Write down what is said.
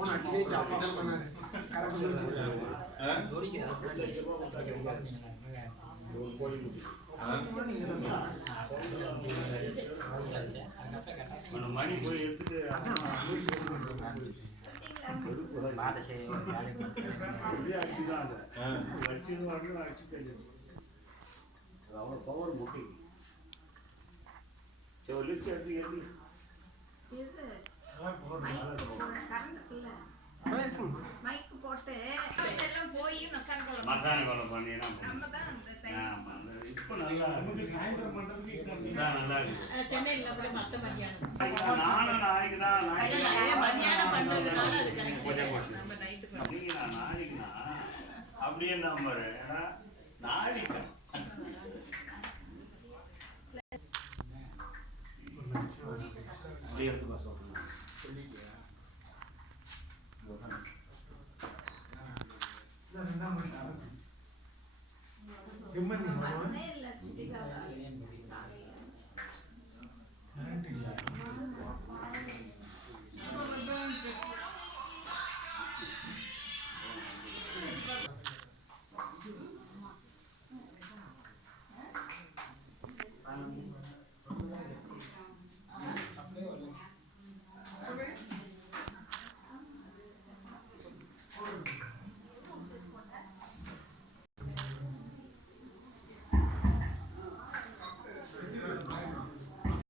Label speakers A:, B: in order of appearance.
A: போன அடிச்சு வச்சு பண்ணாரு கரெக்ட்
B: மணி போய் எடுத்துட்டு பவர் முட்டி லிஸ்ட் எடுத்து எழுதி
C: மைக் போட்டு எல்லாம் போய்
B: மசாலா கொலை பண்ணினா ஆமா இப்போ நல்லா இருக்கு.
A: சாயந்தரம் பண்றதுக்கு
B: நல்லா இருக்கு.
C: சென்னையில் போய் மத்த மத்தியானம்.
B: நானும் நாளைக்கு தான் நாளைக்கு
C: மத்தியானம் பண்றதுனால அது கரெக்ட். நம்ம நைட்டு
B: நீங்க நான் நாளைக்குனா அப்படியே நம்பர் ஏன்னா நாளைக்கு. அப்படியே எடுத்து பாஸ் సింహన్ని